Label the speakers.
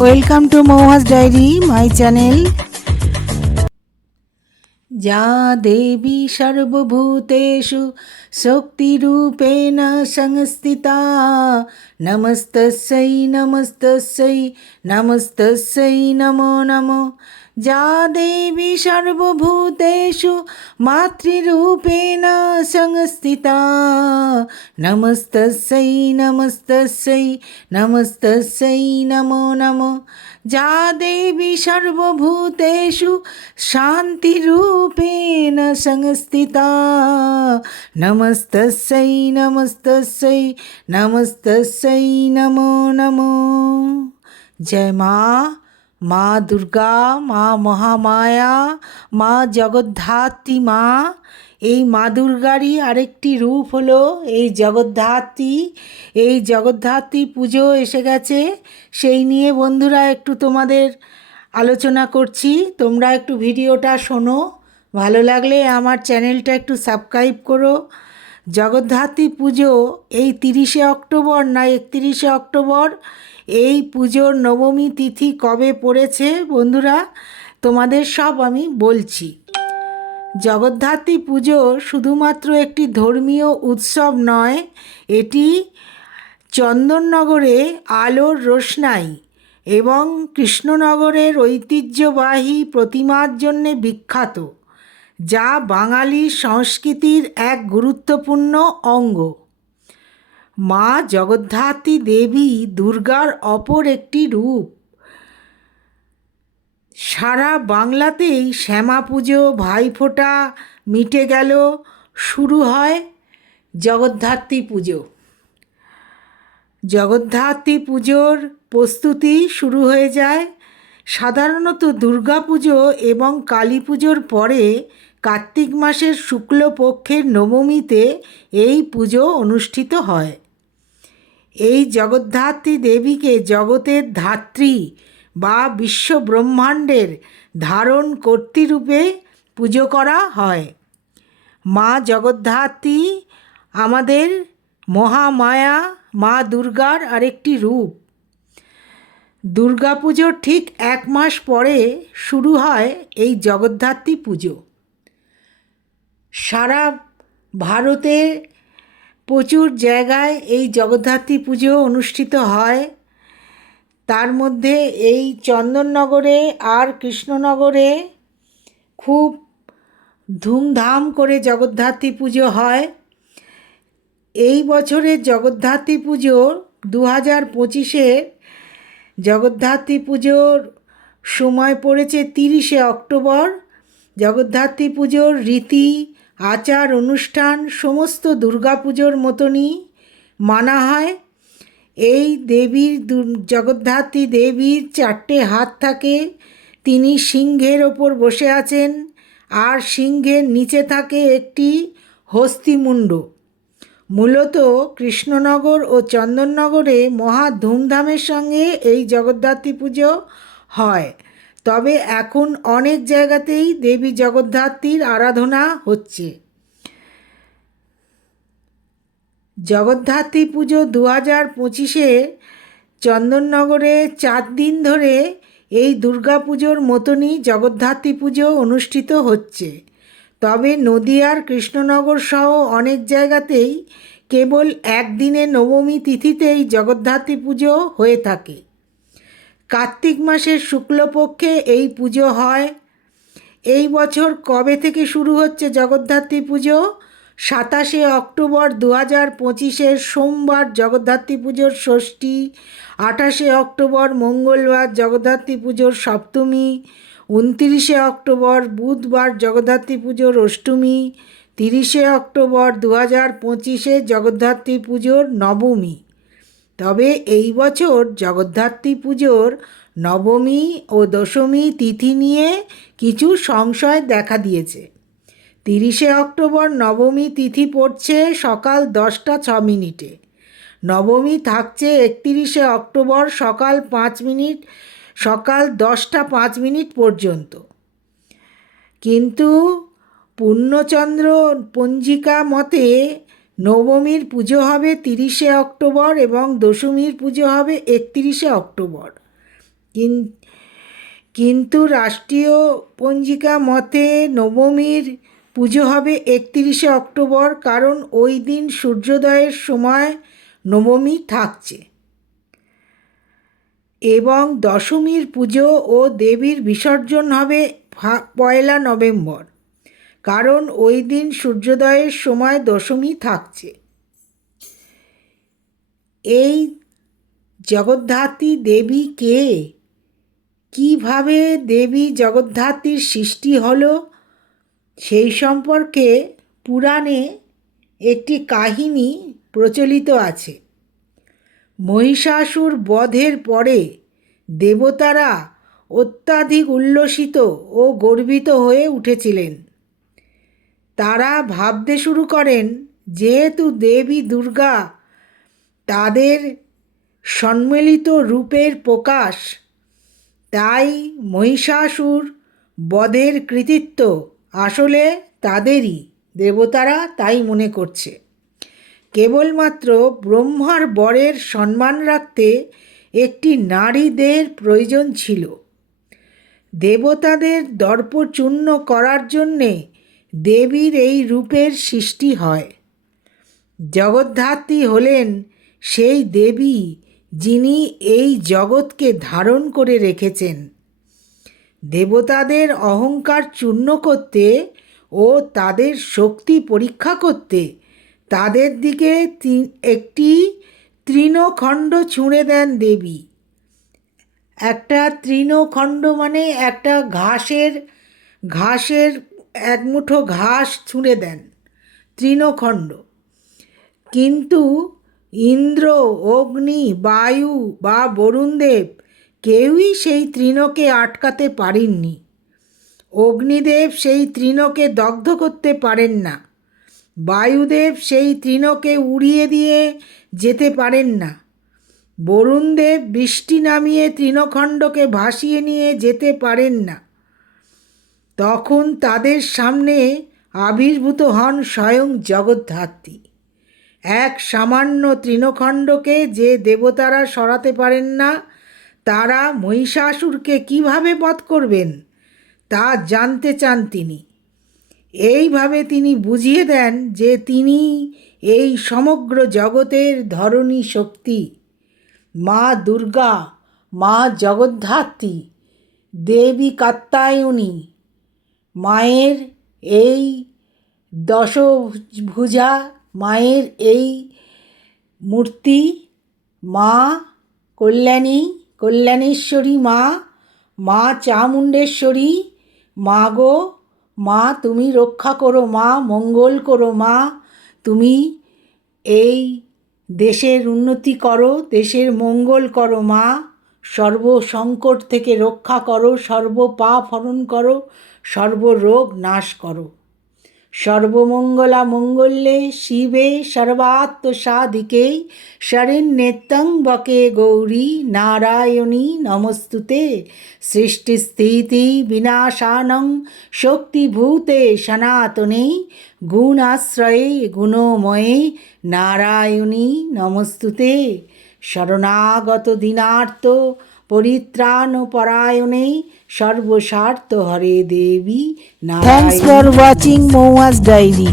Speaker 1: Welcome to Mouhas diary my channel যা দেবী সর্বভূতেষু শক্তিরূপেণ সংস্থিতা। নমস্তস্যৈ নমস্তস্যৈ নমস্তস্যৈ, নমো নমো। যা দেবী সর্বভূতেষু মাতৃরূপেণ সংস্থিতা। নমস্তস্যৈ নমস্তস্যৈ নমস্তস্যৈ, নমো নমো। যা দেবী সর্বভূতেষু শান্তিরূপেণ সংস্থিতা। নমস্তস্যৈ নমস্তস্যৈ নমস্তস্যৈ, নমো নমো। জয় মা মা দুর্গা, মা মহামায়া, মা জগদ্ধাত্রী, মা এই মা দুর্গারই আরেকটি রূপ হলো এই জগদ্ধাত্রী। এই জগদ্ধাত্রী পুজো এসে গেছে। সেই নিয়ে বন্ধুরা একটু তোমাদের আলোচনা করছি। তোমরা একটু ভিডিওটা শোনো। ভালো লাগলে আমার চ্যানেলটা একটু সাবস্ক্রাইব করো। জগদ্ধাত্রী পুজো এই তিরিশে অক্টোবর না একত্রিশে অক্টোবর। এই পুজোর নবমী তিথি কবে পড়েছে বন্ধুরা? তোমাদের সব আমি বলছি। জগদ্ধাত্রী পুজো শুধুমাত্র একটি ধর্মীয় উৎসব নয়, এটি চন্দননগরে আলোর রোশনাই এবং কৃষ্ণনগরের ঐতিহ্যবাহী প্রতিমার জন্যে বিখ্যাত, যা বাঙালি সংস্কৃতির এক গুরুত্বপূর্ণ অঙ্গ। মা জগদ্ধাত্রী দেবী দুর্গার অপর একটি রূপ। সারা বাংলাতেই শ্যামা পুজো ভাইফোঁটা মিটে গেল, শুরু হয় জগদ্ধাত্রী পুজো। জগদ্ধাত্রী পুজোর প্রস্তুতি শুরু হয়ে যায় সাধারণত দুর্গা পুজো এবং কালী পুজোর পরে কার্তিক মাসের শুক্লপক্ষের নবমীতে এই পুজো অনুষ্ঠিত হয়। এই জগদ্ধাত্রী দেবীকে জগতের ধাত্রী বা বিশ্ব ব্রহ্মাণ্ডের ধারণ কর্তৃরূপে পুজো করা হয়। মা জগদ্ধাত্রী আমাদের মহামায়া, মা দুর্গার আরেকটি রূপ। দুর্গাপুজোর ঠিক এক মাস পরে শুরু হয় এই জগদ্ধাত্রী পুজো। সারা ভারতে প্রচুর জায়গায় এই জগদ্ধাত্রী পুজো অনুষ্ঠিত হয়। তার মধ্যে এই চন্দননগরে আর কৃষ্ণনগরে খুব ধুমধাম করে জগদ্ধাত্রী পুজো হয়। এই বছরের জগদ্ধাত্রী পুজো দু হাজার পঁচিশের জগদ্ধাত্রী পুজোর সময় পড়েছে তিরিশে অক্টোবর। জগদ্ধাত্রী পুজোর রীতি, আচার, অনুষ্ঠান, সমস্ত দুর্গাপুজোর মতনই মানা হয়। এই দেবীর জগদ্ধাত্রী দেবীর চারটে হাত থাকে। তিনি সিংহের ওপর বসে আছেন আর সিংহের নিচে থাকে একটি হস্তিমুণ্ড। মূলত কৃষ্ণনগর ও চন্দননগরে মহা ধুমধামের সঙ্গে এই জগদ্ধাত্রী পুজো হয়। তবে এখন অনেক জায়গাতেই দেবী জগদ্ধাত্রীর আরাধনা হচ্ছে। জগদ্ধাত্রী পুজো দু হাজার পঁচিশে চন্দননগরে চার দিন ধরে এই দুর্গা পুজোর মতনই জগদ্ধাত্রী পুজো অনুষ্ঠিত হচ্ছে। তবে নদিয়ার কৃষ্ণনগর সহ অনেক জায়গাতেই কেবল একদিনে নবমী তিথিতেই জগদ্ধাত্রী পুজো হয়ে থাকে। কার্তিক মাসের শুক্লপক্ষে এই পুজো হয়। এই বছর কবে থেকে শুরু হচ্ছে জগদ্ধাত্রী পুজো? সাতাশে অক্টোবর দু হাজার পঁচিশের সোমবার জগদ্ধাত্রী পুজোর ষষ্ঠী, আঠাশে অক্টোবর মঙ্গলবার জগদ্ধাত্রী পুজোর সপ্তমী, উনতিরিশে অক্টোবর বুধবার জগদ্ধাত্রী পুজোর অষ্টমী, তিরিশে অক্টোবর দু হাজার পঁচিশে জগদ্ধাত্রী পুজোর নবমী। তবে এই বছর জগদ্ধাত্রী পুজোর নবমী ও দশমী তিথি নিয়ে কিছু সংশয় দেখা দিয়েছে। তিরিশে অক্টোবর নবমী তিথি পড়ছে সকাল দশটা ছ মিনিটে। নবমী থাকছে একতিরিশে অক্টোবর সকাল পাঁচ মিনিট, সকাল দশটা পাঁচ মিনিট পর্যন্ত। কিন্তু পূর্ণচন্দ্র পঞ্জিকা মতে নবমীর পুজো হবে তিরিশে অক্টোবর এবং দশমীর পুজো হবে একতিরিশে অক্টোবর। কিন- কিন্তু রাষ্ট্রীয় পঞ্জিকা মতে নবমীর পুজো হবে একত্রিশে অক্টোবর, কারণ ওই দিন সূর্যোদয়ের সময় নবমী থাকছে। এবং দশমীর পুজো ও দেবীর বিসর্জন হবে পয়লা নভেম্বর, কারণ ওই দিন সূর্যোদয়ের সময় দশমী থাকছে। এই জগদ্ধাত্রী দেবী কে? কীভাবে দেবী জগদ্ধাত্রীর সৃষ্টি হলো? সেই সম্পর্কে পুরাণে একটি কাহিনী প্রচলিত আছে। মহিষাসুর বধের পরে দেবতারা অত্যাধিক উল্লসিত ও গর্বিত হয়ে উঠেছিলেন। তারা ভাবতে শুরু করেন, যেহেতু দেবী দুর্গা তাদের সম্মিলিত রূপের প্রকাশ, তাই মহিষাসুর বধের কৃতিত্ব আসলে তাদেরই, দেবতারা তাই মনে করছে। কেবলমাত্র ব্রহ্মার বরের সম্মান রাখতে একটি নারীদের প্রয়োজন ছিল। দেবতাদের দর্পচূর্ণ করার জন্যে দেবীর এই রূপের সৃষ্টি হয়। জগদ্ধাত্রী হলেন সেই দেবী যিনি এই জগৎকে ধারণ করে রেখেছেন। দেবতাদের অহংকার চূর্ণ করতে ও তাদের শক্তি পরীক্ষা করতে তাদের দিকে একটি তৃণখণ্ড ছুঁড়ে দেন দেবী। একটা তৃণখণ্ড মানে একটা ঘাসের ঘাসের এক মুঠো ঘাস ছুঁড়ে দেন তৃণখণ্ড। কিন্তু ইন্দ্র, অগ্নি, বায়ু বা বরুণদেব কেউই সেই তৃণকে আটকাতে পারেননি। অগ্নিদেব সেই তৃণকে দগ্ধ করতে পারেন না। বায়ুদেব সেই তৃণকে উড়িয়ে দিয়ে যেতে পারেন না। বরুণদেব বৃষ্টি নামিয়ে তৃণখণ্ডকে ভাসিয়ে নিয়ে যেতে পারেন না। তখন তাদের সামনে আবির্ভূত হন স্বয়ং জগদ্ধাত্রী। এক সামান্য তৃণখণ্ডকে যে দেবতারা সরাতে পারেন না তারা মহিষাসুরকে কীভাবে বধ করবেন, তা জানতে চান তিনি। এইভাবে তিনি বুঝিয়ে দেন যে তিনি এই সমগ্র জগতের ধরণী শক্তি। মা দুর্গা, মা জগদ্ধাত্রী, দেবী কাত্যায়নী, মায়ের এই দশভুজা, মায়ের এই মূর্তি, মা কল্যাণী কল্যাণেশ্বরী মা মা চামুণ্ডেশ্বরী, মা গো, মা তুমি রক্ষা করো, মা মঙ্গল করো, মা তুমি এই দেশের উন্নতি করো, দেশের মঙ্গল করো, মা সর্ব সংকট থেকে রক্ষা করো সর্ব পাপ হরণ করো, সর্বরোগ নাশ করো। সর্বমঙ্গলা মঙ্গলে শিবে সর্বাত্ম সাধিকে শরণ্যেত্তং বকে গৌরী নারায়ণী নমস্তুতে। সৃষ্টিস্থিতি বিনাশানং শক্তিভূতে সনাতনে গুণাশ্রয়ে গুণময়ে নারায়ণী নমস্তুতে। শরণাগত দিনার্থ পরিত্রাণ পরায়ণে সর্বস্বার্থ হরে দেবী
Speaker 2: থ্যাংকস ফর ওয়াচিং মোয়াজ ডাইরি